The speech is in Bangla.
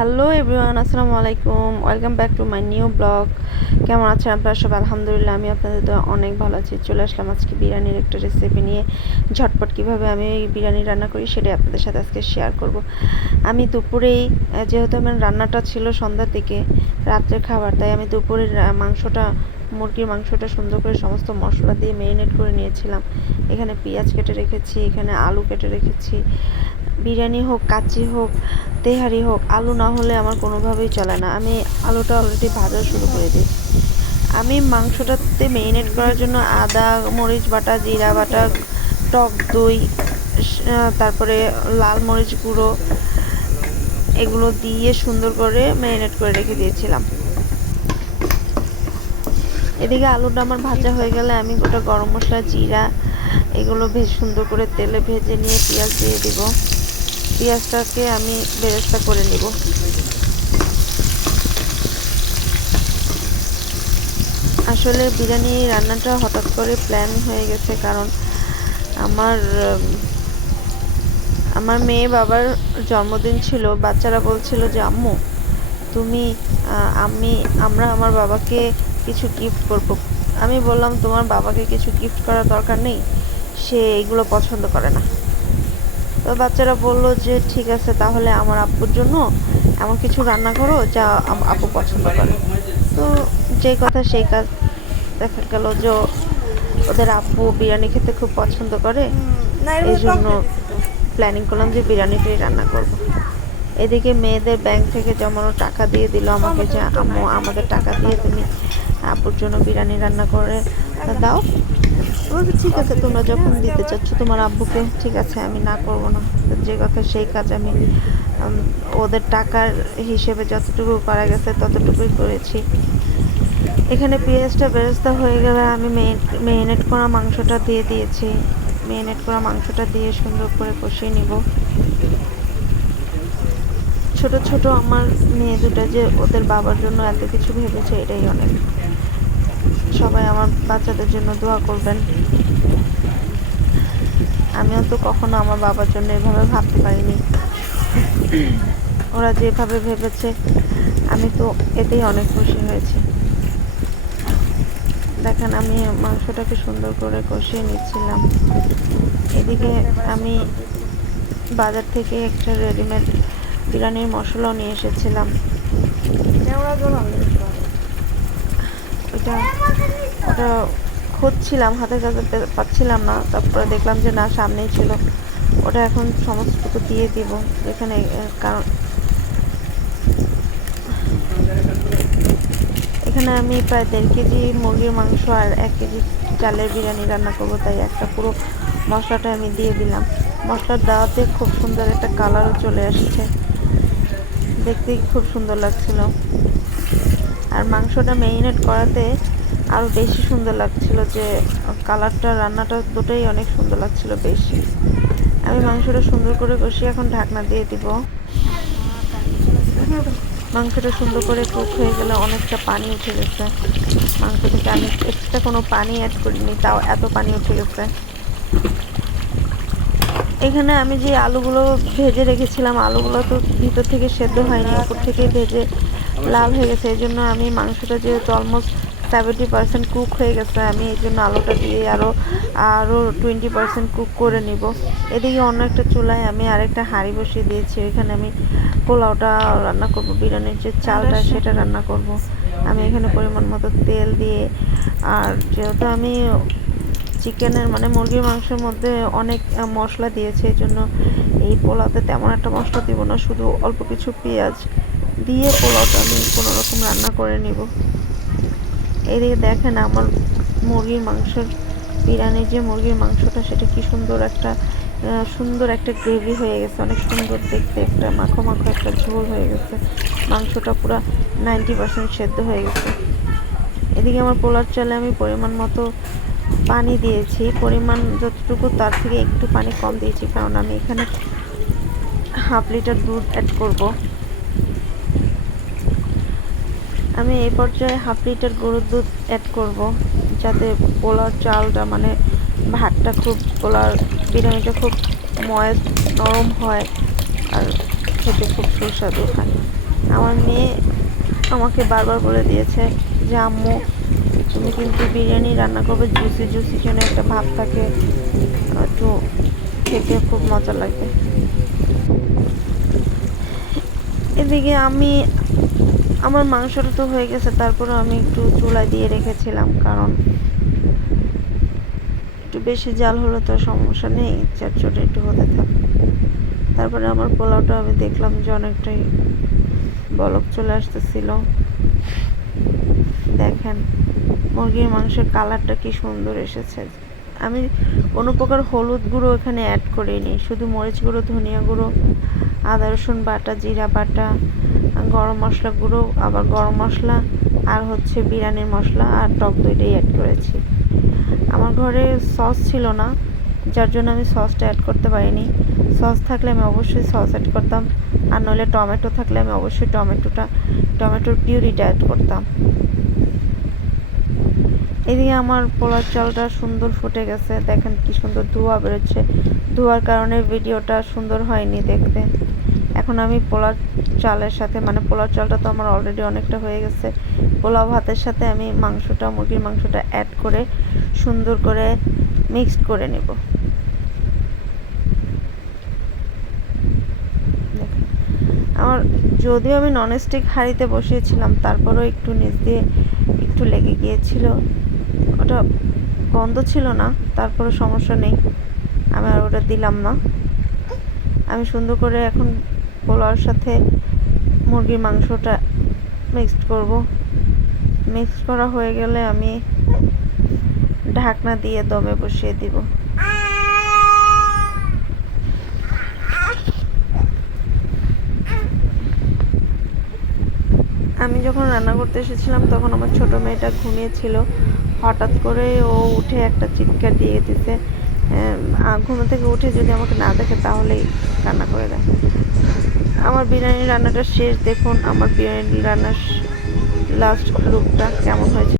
হ্যালো এভরিওয়ান, আসসালামু আলাইকুম। Welcome back to my new blog. কেমন আছেন আপনারা সব? আলহামদুলিল্লাহ, আমি আপনাদের তো অনেক ভালো আছি। চলে আসলাম আজকে বিরিয়ানির একটা রেসিপি নিয়ে। ঝটপট কীভাবে আমি বিরিয়ানি রান্না করি সেটাই আপনাদের সাথে আজকে শেয়ার করব। আমি দুপুরেই, যেহেতু আমার রান্নাটা ছিল সন্ধ্যার দিকে, রাত্রের খাবার, তাই আমি দুপুরের মুরগির মাংসটা সুন্দর করে সমস্ত মশলা দিয়ে ম্যারিনেট করে নিয়েছিলাম। এখানে পেঁয়াজ কেটে রেখেছি, এখানে আলু কেটে রেখেছি। বিরিয়ানি হোক, কাচ্চি হোক, তেহারি হোক, আলু না হলে আমার কোনোভাবেই চলে না। আমি আলুটা অলরেডি ভাজা শুরু করে দিই। আমি মাংসটাতে ম্যারিনেট করার জন্য আদা মরিচ বাটা, জিরা বাটা, টক দই, তারপরে লাল মরিচ গুঁড়ো, এগুলো দিয়ে সুন্দর করে ম্যারিনেট করে রেখে দিয়েছিলাম। এদিকে আলুটা আমার ভাজা হয়ে গেলে আমি গোটা গরম মশলা, জিরা, এগুলো সুন্দর করে তেলে ভেজে নিয়ে পেঁয়াজ দিয়ে দিব। পেঁয়াজটাকে আমি বেরেস্তা করে নিব। আসলে বিরিয়ানি রান্নাটা হঠাৎ করে প্ল্যান হয়ে গেছে, কারণ আমার আমার মেয়ে বাবার জন্মদিন ছিল। বাচ্চারা বলছিল যে আম্মু তুমি আমরা আমার বাবাকে কিছু গিফট করব। আমি বললাম তোমার বাবাকে কিছু গিফট করার দরকার নেই, সে এগুলো পছন্দ করে না। তো বাচ্চারা বললো যে ঠিক আছে, তাহলে আমার আব্বুর জন্য এমন কিছু রান্না করো যা আব্বু পছন্দ করে। তো যেই কথা সেই কাজ। দেখা গেল যে ওদের আব্বু বিরিয়ানি খেতে খুব পছন্দ করে, এই জন্য প্ল্যানিং করলাম যে বিরিয়ানিটাই রান্না করব। এদিকে মেয়েদের ব্যাংক থেকে জমানো টাকা দিয়ে দিল আমাকে যে আম্মু আমাদের টাকা দিয়ে তুমি আব্বুর জন্য বিরিয়ানি রান্না করে দাও। বলছি ঠিক আছে, তোমরা যখন দিতে চাচ্ছ তোমার আব্বুকে, ঠিক আছে, আমি না করব না। যে কথা সেই কাজ। আমি ওদের টাকার হিসেবে যতটুকু করা গেছে ততটুকুই করেছি। এখানে পেঁয়াজটা বেরেস্তা হয়ে গেলে আমি ম্যারিনেট করা মাংসটা দিয়ে দিয়েছি। ম্যারিনেট করা মাংসটা দিয়ে সুন্দর করে কষিয়ে নিব। ছোট ছোট আমার মেয়ে দুটো যে ওদের বাবার জন্য এত কিছু ভেবেছে, এটাই অনেক। সবাই আমার বাচ্চাদের জন্য দোয়া করবেন। আমিও তো কখনো আমার বাবার জন্য এভাবে ভাবতে পারিনি। ওরা যেভাবে ভেবেছে আমি তো এতেই অনেক খুশি হয়েছি। দেখেন আমি মাংসটাকে সুন্দর করে কষিয়ে নিচ্ছিলাম। এদিকে আমি বাজার থেকে একটা রেডিমেড বিরিয়ানির মশলাও নিয়ে এসেছিলাম। ওটা খুঁজছিলাম, হাতের কাছে পাচ্ছিলাম না, তারপরে দেখলাম যে না, সামনেই ছিল। ওটা এখন সমস্তটুকু দিয়ে দিব। এখানে কারণ এখানে আমি প্রায় 1.5 কেজি মুরগির মাংস আর 1 কেজি চালের বিরিয়ানি রান্না করব, তাই একটা পুরো মশলাটা আমি দিয়ে দিলাম। মশলা দেওয়াতে খুব সুন্দর একটা কালারও চলে আসছে, দেখতেই খুব সুন্দর লাগছিল। আর মাংসটা ম্যারিনেট করাতে আরও বেশি সুন্দর লাগছিল, যে কালারটা, রান্নাটা দুটোই অনেক সুন্দর লাগছিল বেশি। আমি মাংসটা সুন্দর করে কষিয়ে এখন ঢাকনা দিয়ে দিব। মাংসটা সুন্দর করে কুক হয়ে গেলে অনেকটা পানি উঠে গেছে মাংস থেকে। আমি এক্সট্রা কোনো পানি অ্যাড করিনি, তাও এত পানি উঠে গেছে। এখানে আমি যে আলুগুলো ভেজে রেখেছিলাম, আলুগুলো তো ভিতর থেকে সেদ্ধ হয়নি, উপর থেকে ভেজে লাল হয়ে গেছে। এই জন্য আমি মাংসটা যেহেতু অলমোস্ট 70% কুক হয়ে গেছে, আমি এই জন্য আলুটা দিয়ে আরও 20% কুক করে নিব। এদিকে অন্য একটা চুলায় আমি আরেকটা হাঁড়ি বসিয়ে দিয়েছি। এখানে আমি পোলাওটা রান্না করব, বিরিয়ানির যে চালটা সেটা রান্না করব। আমি এখানে পরিমাণ মতো তেল দিয়ে, আর যেহেতু আমি চিকেনের মুরগির মাংসের মধ্যে অনেক মশলা দিয়েছি, এই জন্য এই পোলাওতে তেমন একটা মশলা দিব না, শুধু অল্প কিছু পেঁয়াজ দিয়ে পোলাওটা আমি কোনো রকম রান্না করে নিব। এদিকে দেখেন আমার মুরগির মাংসের বিরিয়ানির যে মুরগির মাংসটা, সেটা কি সুন্দর একটা গ্রেভি হয়ে গেছে, অনেক সুন্দর দেখতে, একটা মাখো মাখো একটা ঝোল হয়ে গেছে। মাংসটা পুরো 90% সেদ্ধ হয়ে গেছে। এদিকে আমার পোলার চালে আমি পরিমাণ মতো পানি দিয়েছি, পরিমাণ যতটুকু তার থেকে একটু পানি কম দিয়েছি, কারণ আমি এখানে 1/2 লিটার দুধ অ্যাড করব। আমি এই পর্যায়ে 1/2 লিটার গরুর দুধ অ্যাড করব, যাতে পোলার চালটা ভাতটা পোলার বিরিয়ানিটা খুব ময়েস্ট নরম হয় আর খেতে খুব সুস্বাদু হয়। আমার মেয়ে আমাকে বারবার বলে দিয়েছে যে আম্মু তুমি কিন্তু বিরিয়ানি রান্না করবে, জুসি জুসি যেন একটা ভাব থাকে, একটু খেতে খুব মজা লাগবে। এদিকে আমার মাংসটা তো হয়ে গেছে, তারপরে আমি একটু চুলায় দিয়ে রেখেছিলাম, কারণ একটু বেশি জাল হলে তো সমস্যা নেই, চটচটে একটু হতে থাক। তারপরে আমার পোলাওটা আমি দেখলাম যে অনেকটাই বলক চলে আসতেছিল। দেখেন মুরগির মাংসের কালারটা কি সুন্দর এসেছে। আমি কোনো প্রকার হলুদ গুঁড়ো এখানে অ্যাড করিনি, শুধু মরিচ গুঁড়ো, ধনিয়া গুঁড়ো, আদা রসুন বাটা, জিরা বাটা, গরম মশলা গুঁড়ো, আবার গরম মশলা, আর হচ্ছে বিরিয়ানির মশলা আর টক দইটাই অ্যাড করেছি। আমার ঘরে সস ছিল না, যার জন্য আমি সসটা অ্যাড করতে পারিনি। সস থাকলে আমি অবশ্যই সস অ্যাড করতাম, আর নইলে টমেটো থাকলে আমি অবশ্যই টমেটোর পিউরিটা অ্যাড করতাম। এদিকে আমার পোলার চালটা সুন্দর ফুটে গেছে, দেখেন কি সুন্দর ধোঁয়া বেরোচ্ছে। ধোঁয়ার কারণে ভিডিওটা সুন্দর হয়নি দেখতে। এখন আমি পোলার চালের সাথে, মানে পোলার চালটা তো আমার অলরেডি অনেকটা হয়ে গেছে, পোলাও ভাতের সাথে আমি মুরগির মাংসটা অ্যাড করে সুন্দর করে মিক্সড করে নেব। আমার যদিও আমি ননস্টিক হাঁড়িতে বসিয়েছিলাম, তারপরেও একটু নিচ দিয়ে একটু লেগে গিয়েছিল, ওটা বন্ধ ছিল না, তারপরে সমস্যা নেই, আমি আর ওটা দিলাম না। আমি সুন্দর করে এখন পোলাওর সাথে মুরগির মাংসটা মিক্সড করব। মিক্সড করা হয়ে গেলে আমি ঢাকনা দিয়ে দমে বসিয়ে দিব। আমি যখন রান্না করতে এসেছিলাম তখন আমার ছোট মেয়েটা ঘুমিয়েছিল, হঠাৎ করে ও উঠে একটা চিৎকার দিয়ে দিছে। ঘুম থেকে উঠে যদি আমাকে না দেখে তাহলেই কান্না করে দেয়। আমার বিরিয়ানি রান্নাটা শেষ, দেখুন আমার বিরিয়ানি রান্নার লাস্ট লুকটা কেমন হয়েছে।